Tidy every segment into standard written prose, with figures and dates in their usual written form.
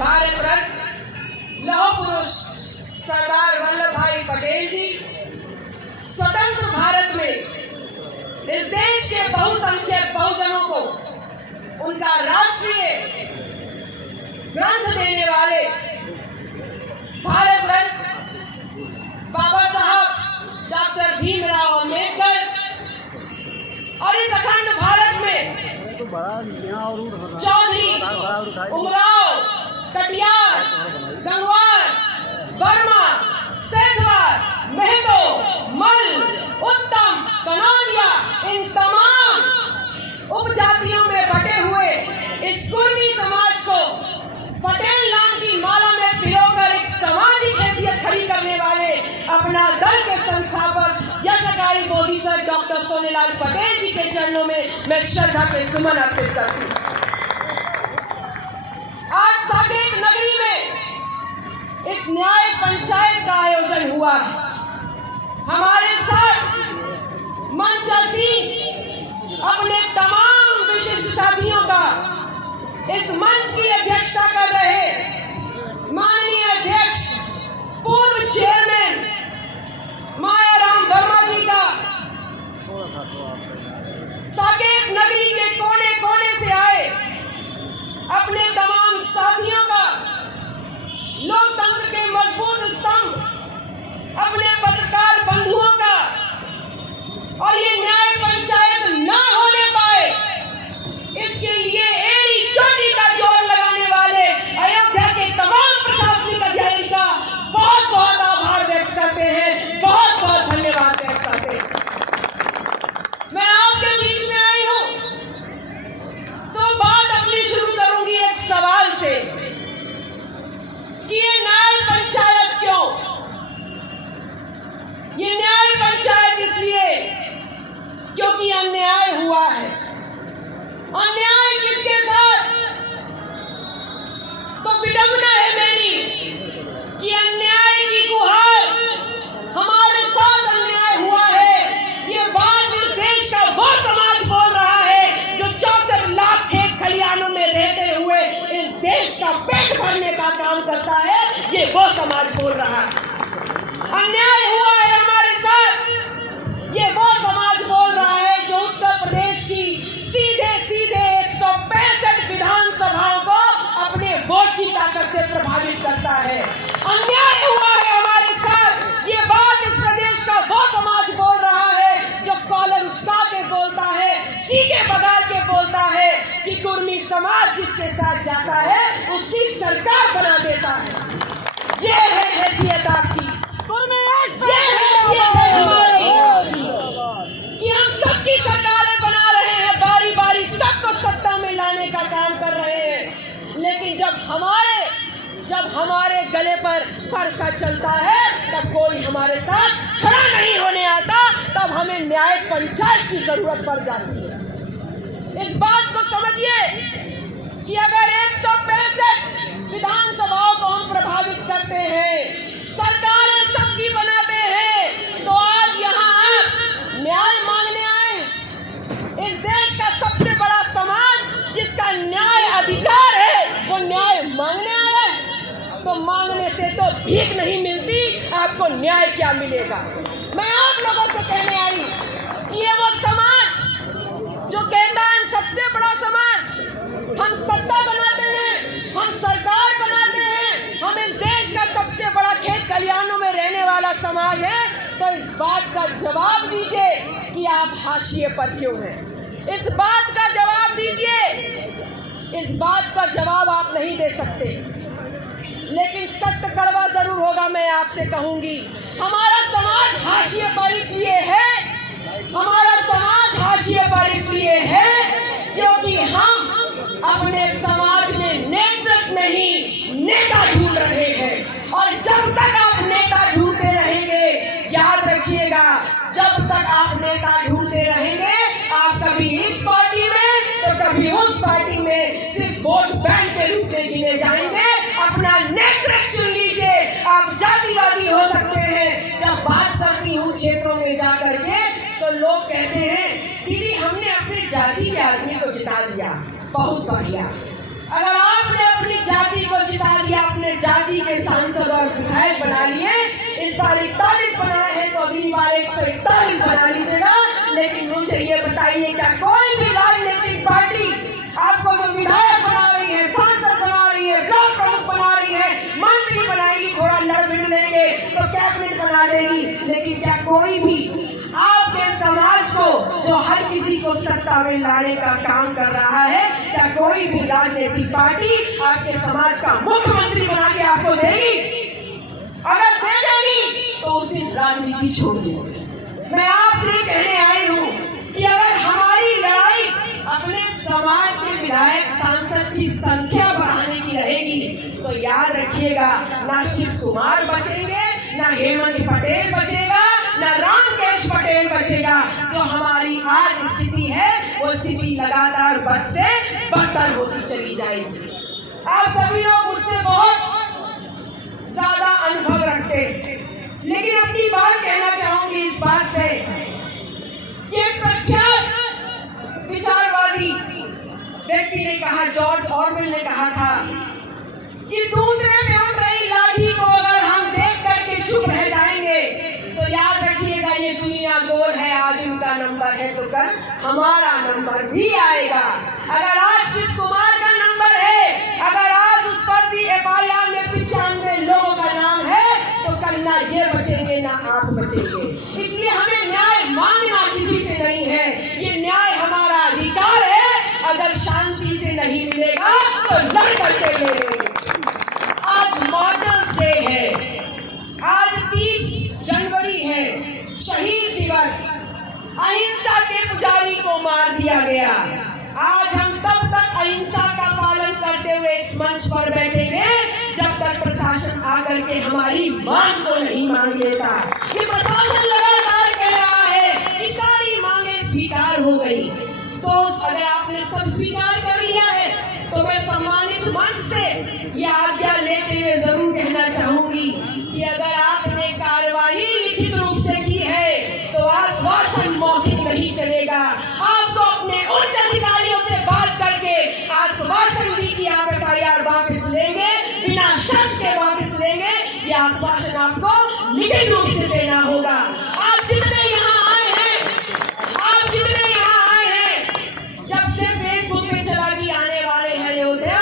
भारत रत्न लौह पुरुष सरदार वल्लभ भाई पटेल जी स्वतंत्र भारत में इस देश के बहुसंख्यक बहुजनों को उनका राष्ट्रीय ग्रंथ देने वाले भारत रत्न बाबा साहब डॉक्टर भीमराव अम्बेडकर और इस अखंड भारत में चौधरी, उमराव, कटियार, गंगवार, वर्मा, सेठवार, महतो, मल, उत्तम, कनौजिया, इन तमाम उपजातियों में बटे हुए इस कुर्मी समाज को पटेल नाम की माला में पिरोकर एक सामाजिक हैसियत खड़ी करने वाले अपना दल के संस्थापक यशगाई बोधिसत्व डॉक्टर सोनेलाल पटेल जी के चरणों में मैं श्रद्धा के सुमन अर्पित करती हूँ। आज साकेत नगरी में इस न्याय पंचायत का आयोजन हुआ है। हमारे साथ मंचासी अपने तमाम विशिष्ट साथियों का इस मंच की अध्यक्षता कर रहे माननीय अध्यक्ष पूर्व चेयरमैन मायाराम वर्मा जी का साकेत नगरी के कोने कोने से आए अपने तमाम साथियों का लोकतंत्र के मजबूत स्तंभ अपने पत्रकार बंधुओं का और ये न्याय पंचायत ना होने पाए इसके लिए एड़ी चोटी का जोर लगाने वाले अयोध्या के तमाम प्रशासनिक अधिकारी का बहुत बहुत आभार व्यक्त करते हैं, बहुत बहुत धन्यवाद व्यक्त करते हैं। मैं आपके बीच में आई हूं तो बात अपनी शुरू करूंगी एक सवाल से कि ये न्याय पंचायत क्यों? ये न्याय पंचायत इसलिए क्योंकि अन्याय हुआ है। अन्याय किसके साथ? तो विडंबना है मेरी कि अन्याय की गुहार हमारे साथ अन्याय हुआ है। ये बात इस देश का वो समाज बोल रहा है जो 64 लाख खेत खलिहानों में रहते हुए इस देश का पेट भरने का काम करता है। ये वो समाज बोल रहा है। अन्याय हुआ है हमारे साथ, ये वो समाज बोल रहा है जो उत्तर प्रदेश की सीधे सीधे 165 विधानसभाओं को अपने वोट की ताकत से प्रभावित करता है। अन्याय हुआ है हमारे साथ, ये बात इस प्रदेश का वो समाज बोल रहा है जो कॉलम उठा के बोलता है, चीखे बगा के बोलता है कि कुर्मी समाज जिसके साथ जाता है उसकी सरकार बना देता है। ये है हैसियत आपकी, ये है हैसियत है हमारी कि हम सबकी सरकारें बना रहे हैं, बारी बारी सबको सत्ता में लाने का काम कर रहे हैं। लेकिन जब हमारे गले पर फरसा चलता है तब कोई हमारे साथ खड़ा नहीं होने आता, तब हमें न्याय पंचायत की जरूरत पड़ जाती है। इस बात को समझिए कि अगर 165 विधानसभाओं को हम प्रभावित करते हैं, सरकारें सबकी बनाते हैं, तो आज यहाँ आप न्याय मांगने आए। इस देश का सबसे बड़ा समाज जिसका न्याय अधिकार है वो न्याय मांगने आया है। तो मांगने से तो भीख नहीं मिलती, आपको न्याय क्या मिलेगा? मैं आप लोगों से कहने आई कि ये वो समाज जो कहता है सबसे बड़ा समाज, हम सत्ता बनाते हैं, हम सरकार बनाते हैं, हम इस देश का सबसे बड़ा खेत खलिहानों में रहने वाला समाज है, तो इस बात का जवाब दीजिए कि आप हाशिए पर क्यों हैं? इस बात का जवाब दीजिए। इस बात का जवाब आप नहीं दे सकते, लेकिन सत्य कड़वा जरूर होगा। मैं आपसे कहूंगी हमारा समाज हाशिए पर इसलिए है, हमारा समाज हाशिए पर इसलिए है क्योंकि हम अपने समाज में नेतृत्व नहीं नेता ढूंढ रहे हैं। और जब तक आप नेता ढूंढते रहेंगे, याद रखिएगा, जब तक आप नेता ढूंढते रहेंगे, आप कभी इस पार्टी में तो कभी उस पार्टी में सिर्फ वोट बैंक के रूप में गिने जाएंगे। अपना नेतृत्व चुन लीजिए। आप जातिवादी हो सकते हैं। जब बात करती हूँ क्षेत्रों में जाकर के तो लोग कहते हैं दीदी हमने अपने जाति के आदमी को जिता दिया, बहुत बढ़िया। अगर आपने अपनी जाति को जिता दिया, अपने जाति के सांसद और विधायक बना लिए, इस बार 41 बनाए हैं तो अगली बार 141 बना लीजिएगा। लेकिन मुझे ये बताइए, क्या कोई भी राजनीतिक पार्टी आपको जो विधायक बना रही है, सांसद बना रही है, ब्लॉक प्रमुख बना रही है, मंत्री बनाएगी, थोड़ा लड़ भिड़ लेंगे तो कैबिनेट बना देगी, लेकिन क्या कोई भी आपके समाज को, जो हर किसी को सत्ता में लाने का काम कर रहा है, क्या कोई भी राजनीतिक पार्टी आपके समाज का मुख्यमंत्री बना के आपको देगी? अगर दे देगी तो उस दिन राजनीति छोड़ देगी। मैं आपसे कहने आई हूँ कि अगर हमारी लड़ाई अपने समाज के विधायक सांसद की संख्या बढ़ाने की रहेगी तो याद रखिएगा, ना शिव कुमार बचेंगे, ना हेमंत पटेल बचेगा, ना रामकेश पटेल बचेगा। जो हमारी आज स्थिति है वो स्थिति लगातार बद से बदतर होती चली जाएगी। आप सभी लोग मुझसे बहुत ज्यादा अनुभव रखते हैं, लेकिन अपनी बात कहना चाहूंगी इस बात से कि एक प्रख्यात विचारवादी व्यक्ति ने कहा, जॉर्ज ऑरवेल ने कहा था कि दूसरे पे उठ रही लाठी को अगर हम देख करके चुप रह जाएंगे तो याद रखिएगा ये दुनिया गोल है, आज उनका नंबर है तो कल हमारा नंबर भी आएगा। अगर आज शिव कुमार का नंबर है, अगर आज उस पर भी FIR में 95 लोगों का नाम है तो कल ना ये बचेंगे ना आप बचेंगे। इसलिए हमें न्याय मांगना किसी से नहीं है, ये न्याय हमारा अधिकार है। अगर शांति से नहीं मिलेगा तो लड़ करके ले लेंगे। आज मॉडर्न्स डे है, आज 30 जनवरी है, शहीद दिवस, अहिंसा के पुजारी को मार दिया गया। आज हम तब तक अहिंसा का पालन करते हुए इस मंच पर बैठेंगे जब तक प्रशासन आकर के हमारी मांग को नहीं मांग लेता। ये प्रशासन लगातार कह रहा है कि सारी मांगे स्वीकार हो गई, तो अगर आपने सब स्वीकार कर लिया है तो मैं सम्मानित मंच से यह आज्ञा लेते हुए जरूर कहना चाहूंगी कि अगर आपने कार्रवाई लिखित रूप से की है तो आश्वासन मौखिक नहीं चलेगा। आपको अपने उच्च अधिकारियों से बात करके आश्वासन भी कि आप FIR वापस लेंगे, बिना शर्त के वापस लेंगे, यह आश्वासन आपको लिखित रूप से देना होगा। आप जितने यहाँ आए हैं, आप जितने यहाँ आए हैं, जब से फेसबुक पे चला कि आने वाले हैं अयोध्या,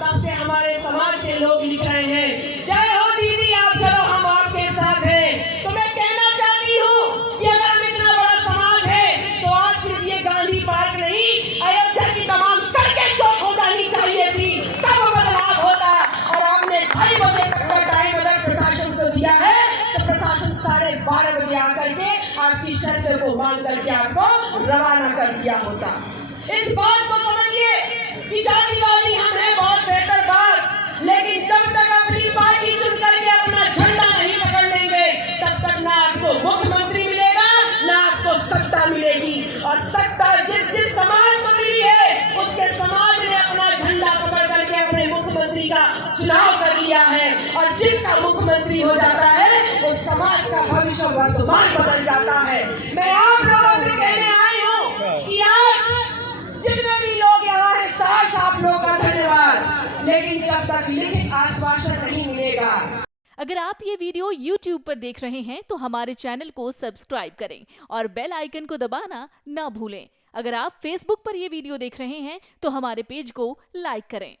तब से हमारे समाज के लोग लिख रहे हैं, जय हो दीदी, आप चलो हम आपके साथ हैं। तो मैं कहना चाहती हूँ कि अगर हम इतना बड़ा समाज है तो आज सिर्फ ये गांधी पार्क नहीं, अयोध्या की तमाम सड़कें चौक हो जानी चाहिए थी, तब बदलाव होता। और आपने 2:30 बजे तक का टाइम अगर प्रशासन को दिया है तो प्रशासन 12:30 बजे आकर के आपकी शर्त को मान करके आपको रवाना कर दिया होता। इस बात को समझिए कि जातिवादी हम हैं, बहुत बेहतर बात, लेकिन जब तक अपनी पार्टी चुन करके अपना झंडा नहीं पकड़ लेंगे तब तक ना आपको मुख्यमंत्री मिलेगा ना आपको सत्ता मिलेगी। और सत्ता जिस समाज को मिली है उसके समाज ने अपना झंडा पकड़ करके अपने मुख्यमंत्री का चुनाव कर लिया है, और जिसका मुख्यमंत्री हो जाता है उस समाज का भविष्य वर्तमान बदल जाता है। मैं आप लोगों से कहने आई हूँ कि आज जितने भी लोग यहाँ हैं, साथ आप लोगों का धन्यवाद, लेकिन जब तक लिखित आश्वासन नहीं मिलेगा। अगर आप ये वीडियो YouTube पर देख रहे हैं तो हमारे चैनल को सब्सक्राइब करें और बेल आइकन को दबाना ना भूलें। अगर आप Facebook पर ये वीडियो देख रहे हैं तो हमारे पेज को लाइक करें।